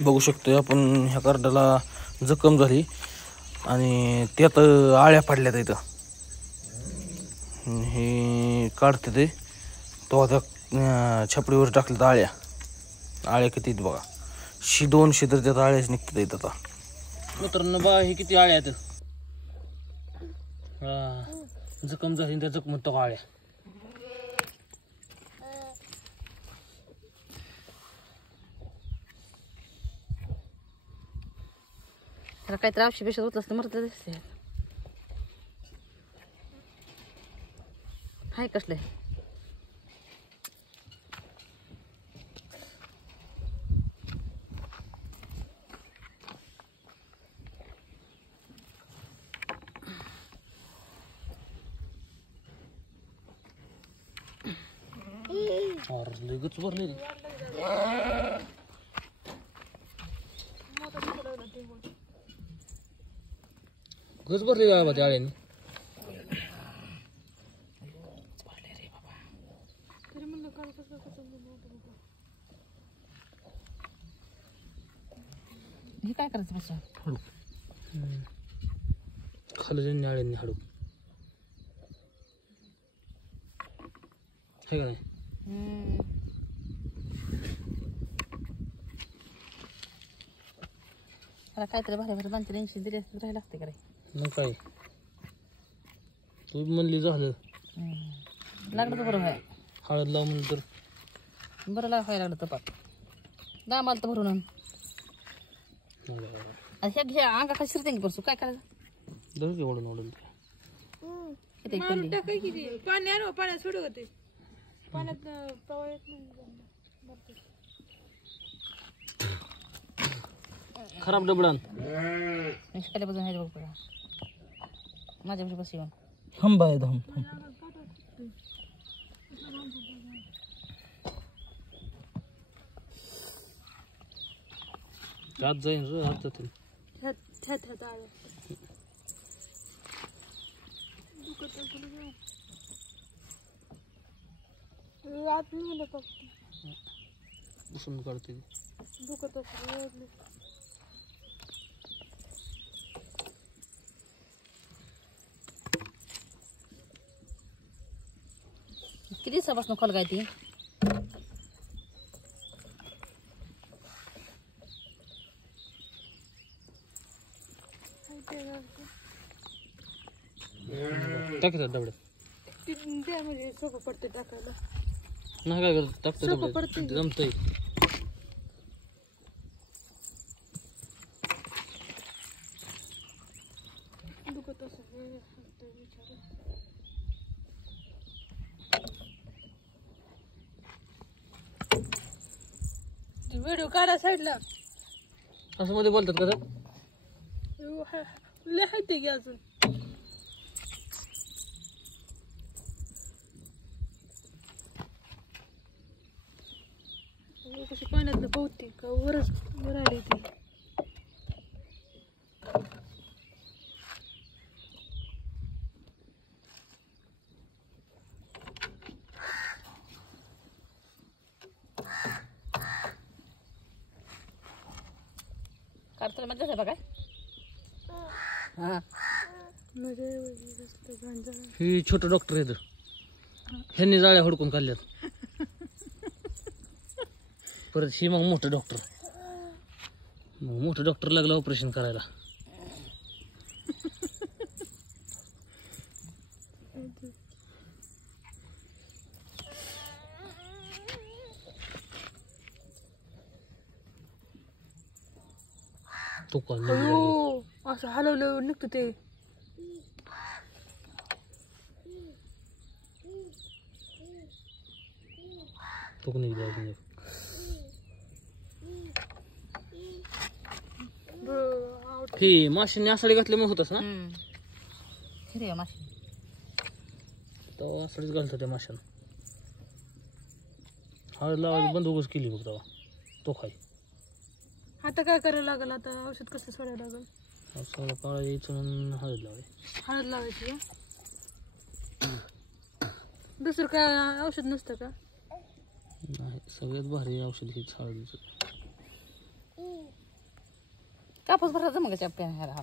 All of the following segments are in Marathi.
बघू शकतोय आपण ह्या कार्डाला जखम झाली आणि त्यात आळ्या पडल्यात इथं. हे काढते ते तो आता छपडीवर टाकल्यात आळ्या किती आहेत बघा. 200 तर त्यात आळ्याच निघतात येत आता. मित्रांनो बा हे किती आळ्या आहेत. जखम झाली त्या जखमत तो आळ्या. त्याला काही त्रास पेशा होत असतं मरत दिसते. हाय कसले लगेच भरले गच भरले बाबा त्या आळ्याने. हे काय करायचं बसा हळू खाली आळ्यांनी हळू आहे का नाही. त्याला काहीतरी भारी भारी बांधते इंजेक्शन दिले राहायला लागते का रे. मग काय तू म्हणली झालं लागलं तर बरं व्हाय. हळद लाव म्हणलं तर बरं व्हायला लागलं तपात दामाला तर भरून ह्या घ्या अंगा काय शिरते की परसू काय करायचं. धर की ओढून ओढून पाणी आणू पाण्यात सोडू होते पाण्यात प्रवाह येत नाही. खराब डबडान निष्काल्यापासून आहे बघ बघा माझ्यापाशी बस येऊन थांबा थांब जात जाईन रे हात जातील. उसून काढते दुखत किती दिवसापासून खोल काय ती टाकतात डबड्यात त्या म्हणजे सोपं पडते टाकायला. नाही काय करत टाकतो सोपं पडते जमतंय. दुखत असं व्हिडिओ काढा साईडला असं मध्ये बोलतात का लिहायते की अजून कशी पाण्यातलं पोहते का वरच वर आली ती. काढताना मजा आहे बघा. हा ही छोटं डॉक्टर आहेत ह्यांनी जाळ्या हुडकून काढल्यात. परत ही मग मोठं डॉक्टर लागलं ऑपरेशन करायला. तो कॉल असं हलवलं निघतं ते. तो कोणी ही माशीने आसाडी घातल्यामुळे होतच ना. खरी आहे माशी तो आसाडीच घालतो त्या माशाला. हळद लावायची बंदोबस्त केली बघ तेव्हा तो खाय. आता काय करायला लागल. आता औषध कसं सोडायला लागल. सगळं काळा यायचं म्हणून हळद लावायची. हळद लावायची दुसरं काय औषध नसतं का. नाही सगळ्यात भारी औषध हेच हळदीचं. कापूस भरायचा मग ह्याला हा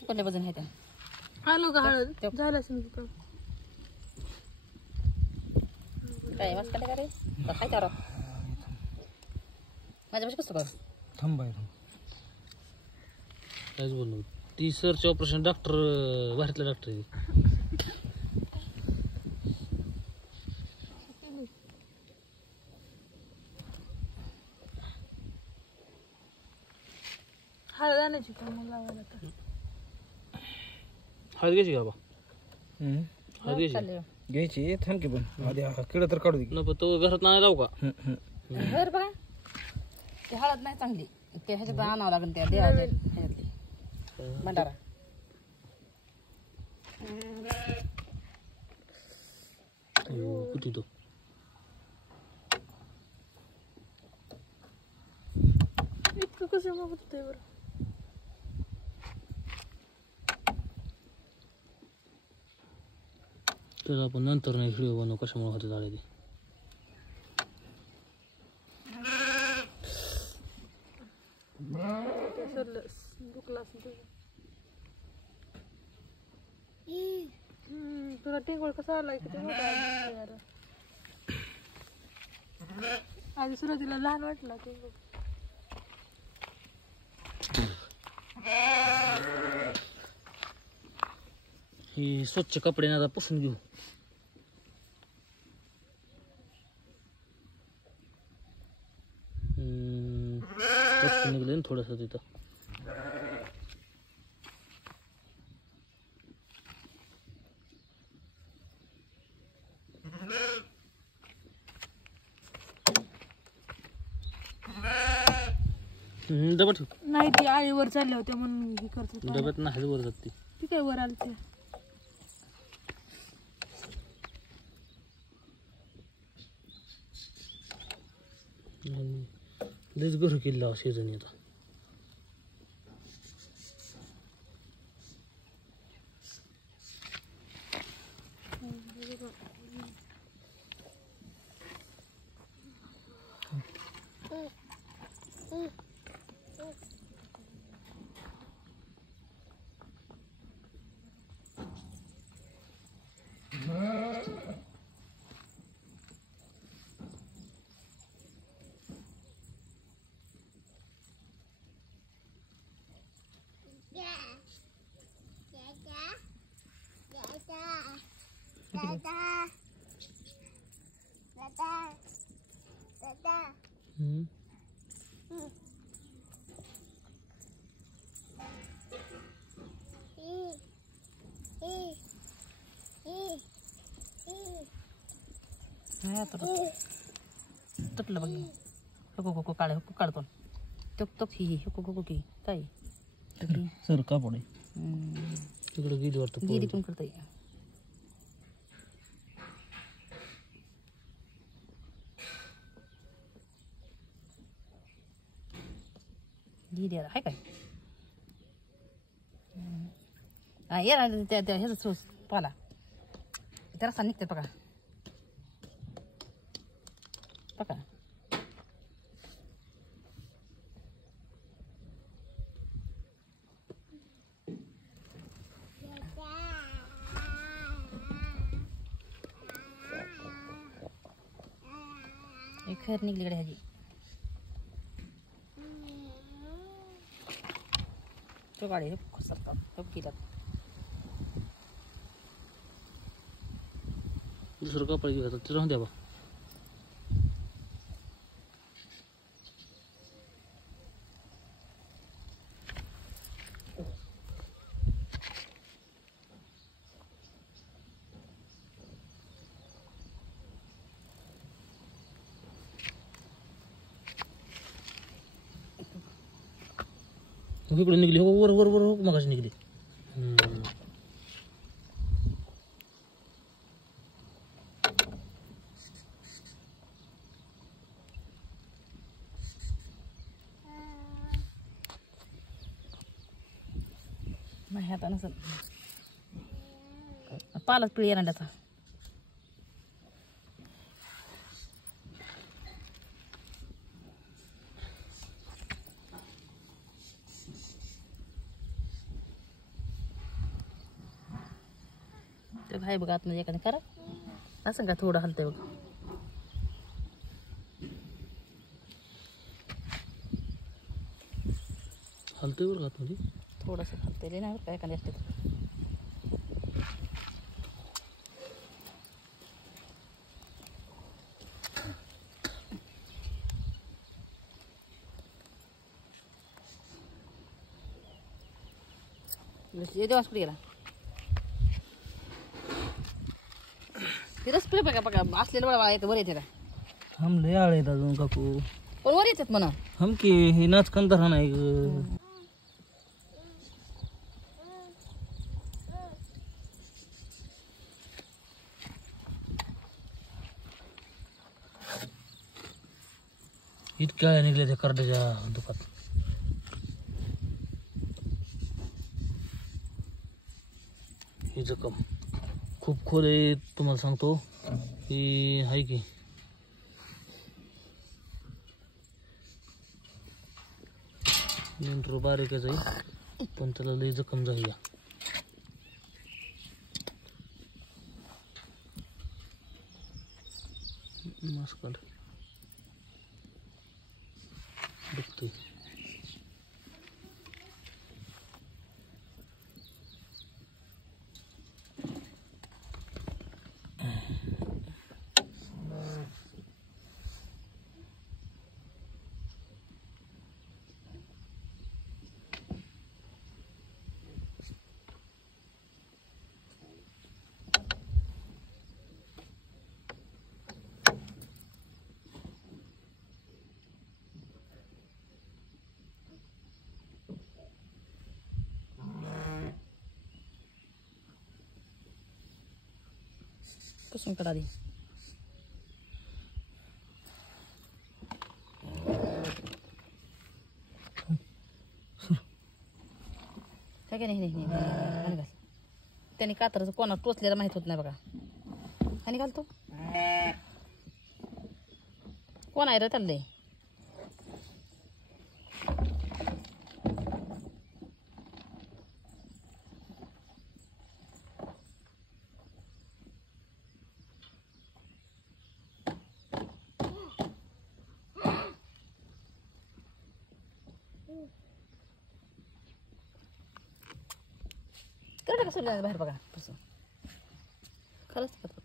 कोणत्या बाजून आहे त्या आलो का हळद झालं असेल का काय वास काढे का रे काय त्यावर माझ्यापाशी कसं कर थांब बाहेर काहीच बोललो ती सर्च ऑपरेशन डॉक्टर बाहेरला डॉक्टर आहे हळद आणायची का मग लावायला तर हळद घ्यायची का बाबा हळद घ्यायची चालले घ्यायची थांब की पण आधी किडं तर काढू दे नको तो घरात नाही जाऊ का बरं बघा ती हळद नाही चांगली ते ह्याच्यात आणावं लागेल त्या देवाच्या ह्याच्यातली भंडारा किती तो इतकं कसं मग होतंय बरं तर आपण नंतर नाही व्हिडिओ बनवू कशामुळे होते झाले ते सरलं दुखला असेल तुझं तुला टेंगोळ कसा आलाय किती मोठा आहे यार. आधी सुरुवातीला लहान वाटला टेंगोळ ही स्वच्छ कपडे आता पुसून घेऊ निघले ना थोडस तिथं डबा ठेव नाही ती आळीवर चालल्या होत्या म्हणून हे करत होते. डब्यात नाही वर जात ती ती काय वर आलते लयच घर किल्ला सीझन येतो तुटलं बघ हुकू काढ हुकू काढतो तोक ही हुकू की काय सर कापड तिकडे गेली वाटतं गिरी पण करता गिरी आहे काय हा या त्या ह्याचं सोस पाला त्या रस्ता निघते बघा बघा खैर निघली कडे ह्याची तो गाडी सरतात केल्यात दुसरं कापड घेऊन ते राहून द्या बा इकडे निघली हो वर वर वर हो मगाशी निघली नाही आता नसेल पालच पिळी येणार तर आहे बघा आतमध्ये एखादं करा असं का थोडं हलतंय बघ. हलतोय बरं का आतमध्ये. थोडंसं हलतंय लय नाही बरं का एखाद्या असते. देवास कुठे गेला तिथंच पुढे बघा बघा असलेलं बळा येतं वर येते का हम लय आळे आहेत अजून काकू. पण वर येतात म्हणा. हम की हे नाच कंदार नाही ग. इतक्या निघल्या त्या करड्याच्या दुखात. ही जखम खूप खोल आहे तुम्हाला सांगतो. ही आहे की मेंढरू बारीकच आहे पण त्याला लई जखम झाली. मास्काड दुखतोय. पुसून काढा आधी. काय नाही घाल. त्याने कातराचं कोणा टोचलेलं माहित होत नाही बघा. आणि घालतो कोण आहे रे चाललंय. तर कसं बाहेर बघा तसं खरंच पत्र.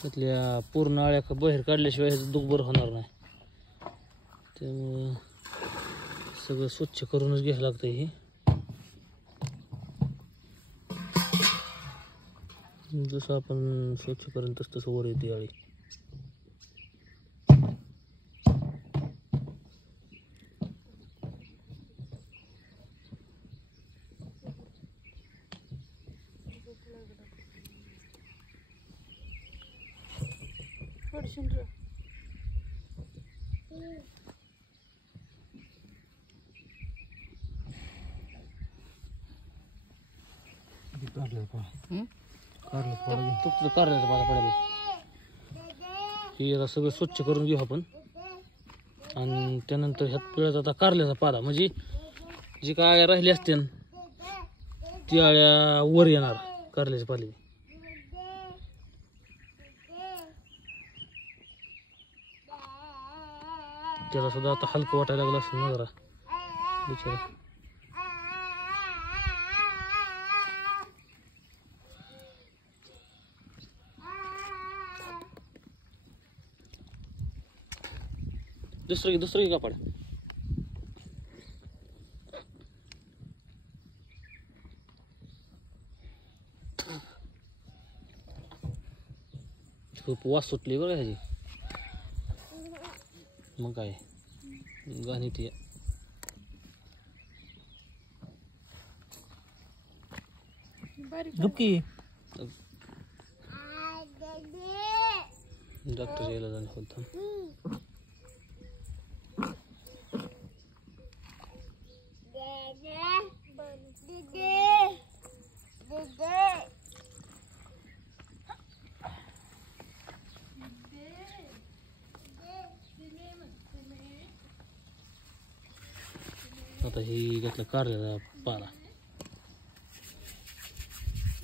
त्यातल्या पूर्ण आळ्या बाहेर काढल्याशिवाय ह्याचं दुख बरं होणार नाही. त्यामुळं सगळं स्वच्छ करूनच घ्यायला लागतं. हे जसं आपण स्वच्छ करेल तसं वर येते आळी. तुझं कारल्याचं मला पडेल. हे आता सगळं स्वच्छ करून घेऊ आपण. आणि त्यानंतर ह्यात पिळायचा आता कारल्याचा पाला, म्हणजे जी काय आळ्या राहिली असते ती आळ्या वर येणार कारल्याची पाली. त्याला सुद्धा आता हलकं वाटायला लागलं असेल ना जरा बिचारा. दुसरं की कापड. खूप वास सुटली बरं ह्याची. मग काय गाणी ती दुपकी डॉक्टर यायला जाणं होतं. आता ही घेतलं कारल्याचा पाला,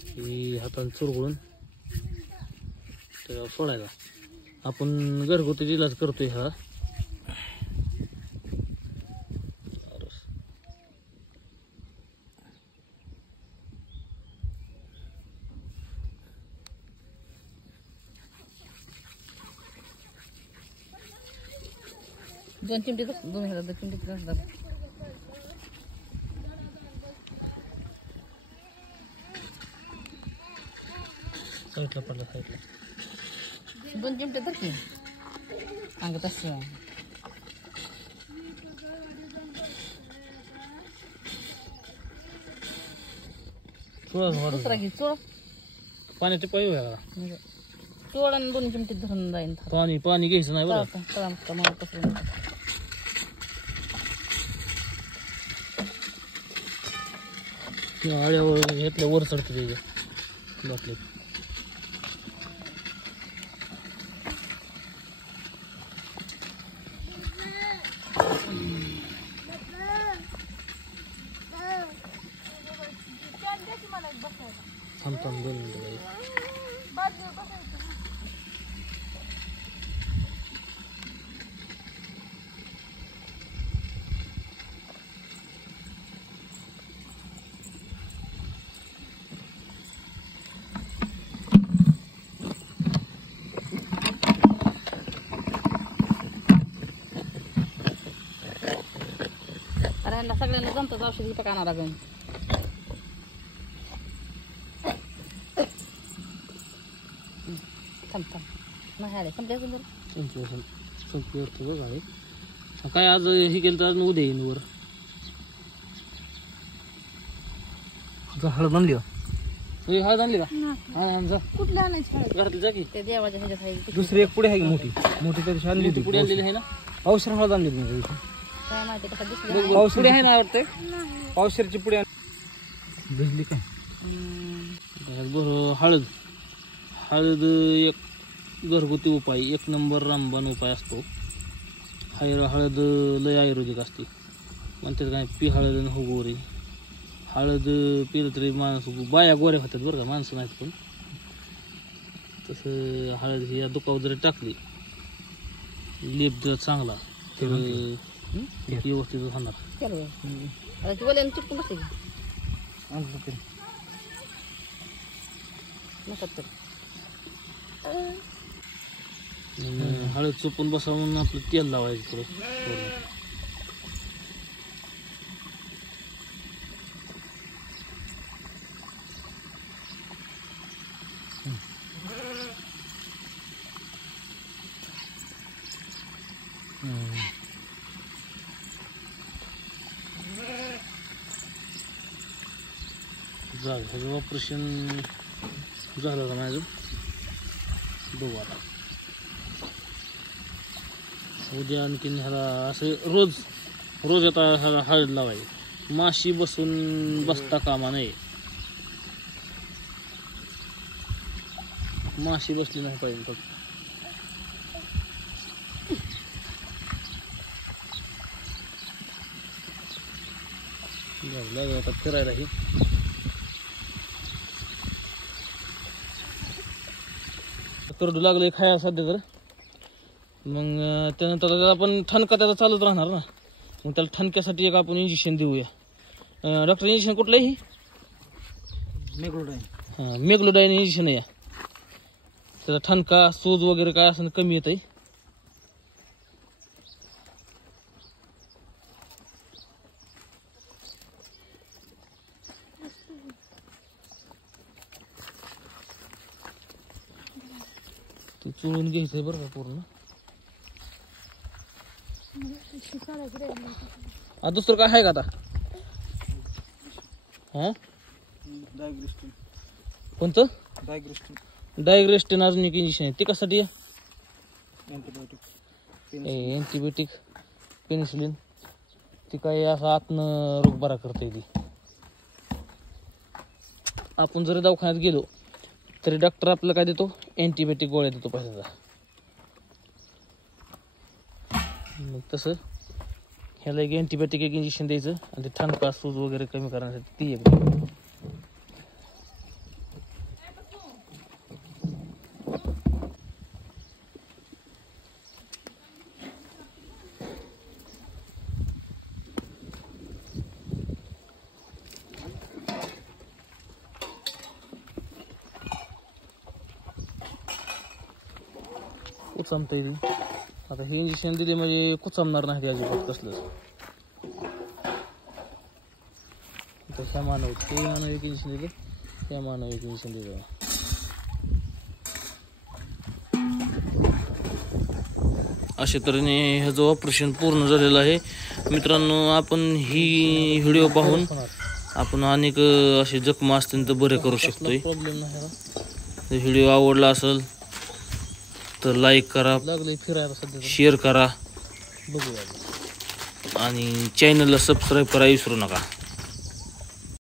ही हाताने चुरगळून त्याच्यावर सोडायचा. आपण घरगुती इलाज करतोय हा. दोन चिमटे साईडला पडला साईडला. 2 चिमटे तर की अंगात असं दुसरा घे चोळ. पाण्याचे पाय व्हायला चोळ आणि 2 चिमटे धरून जाईन. पाणी घ्यायचं नाही बरं. आळ्यावर घेतल्या वर चढते त्याच्या बाटलीत. थांब 2 मिनिटं. अरे सगळ्यांना जमतं औषध इथं आणावं लागेल. नाही आले संपले काय आज हे केलं तर उद्या येईन वर. हळद आणली हळद आणली का? कुठल्या आणायची घरातली जा की. ते देवाच्या ह्याच्यात आहे. दुसरी एक पुढे आहे की मोठी मोठी त्याची आणली होती. पुढे आणलेली आहे ना. पावशेर हळद आणली होती. काय माहिती कसं दिसलं. पुढे आहे ना वाटतंय. पावशेरची पुढे भिजली काय. बरं हळद हळद एक घरगुती उपाय, 1 नंबर रामबाण उपाय असतो. हळद लय आयुर्वेदिक असते म्हणतात. काय पी हळद आणि हो गोरी. हळद पिलं तरी माणूस बाया गोऱ्या होतात बरं का, माणसं नाहीत. पण तसं हळद ही या दुखावर जरी टाकली लेप जर चांगला तर व्यवस्थित होणार. चिटकून बसते हळद चोपून बसावून आपलं तेल लावायचं थोडं. झालं ह्याचं ऑपरेशन झालं का माझं बघू आता. उद्या आणखीन ह्याला असं रोज आता ह्याला हळद लावायची. माशी बसून बसता कामा नये. माशी बसली नाही पाहिजे. लागलं आता फिरायलाही. करडू लागले खाया सध्या तर. मग त्यानंतर त्याला आपण ठणका त्याचा चालत राहणार ना, मग त्याला ठणक्यासाठी एक आपण इंजेक्शन देऊया. डॉक्टर इंजेक्शन कुठलं आहे? मेगलोडाईन. हां, मेगलोडाईन इंजेक्शन आहे. त्याचा ठणका सूज वगैरे काय असं कमी येत आहे. ते चोळून घ्यायचंय बरं का पूर्ण. दुसरं काय आहे का आता? हा, डायग्रेस्टिन. कोणतं? डायग्रेस्टिन. डायग्रेस्टिन अजून एक इंजेक्शन आहे. ते कशासाठी आहे? अँटीबायोटिक. Antibiotic, penicillin. ती काय असं आतनं रोग बरा करता येते. आपण जरी दवाखान्यात गेलो तरी डॉक्टर आपल्याला काय देतो? अँटीबायोटिक गोळ्या देतो पहिल्यांदा. मग तसं ह्याला एक अँटीबायोटिक एक इंजेक्शन द्यायचं आणि ते ठणका सूज वगैरे कमी करण्यासाठी ती एक. कुचामता येईल. आता हे इंजेक्शन दिले म्हणजे कुचामणार नाही अजिबात कसलंच. तर ह्या मानव ते मानव एक इंजेक्शन दिलं, त्या मानव एक इंजेक्शन दिलं. अशा तऱ्हेने ह्याचं ऑपरेशन पूर्ण झालेलं आहे. मित्रांनो, आपण ही व्हिडिओ पाहून आपण अनेक असे जखमा असतील तर बरे करू शकतोय. प्रॉब्लेम नाही. व्हिडिओ आवडला असेल तर लाईक करा, शेअर करा आणि चॅनलला सबस्क्राईब करा विसरू नका.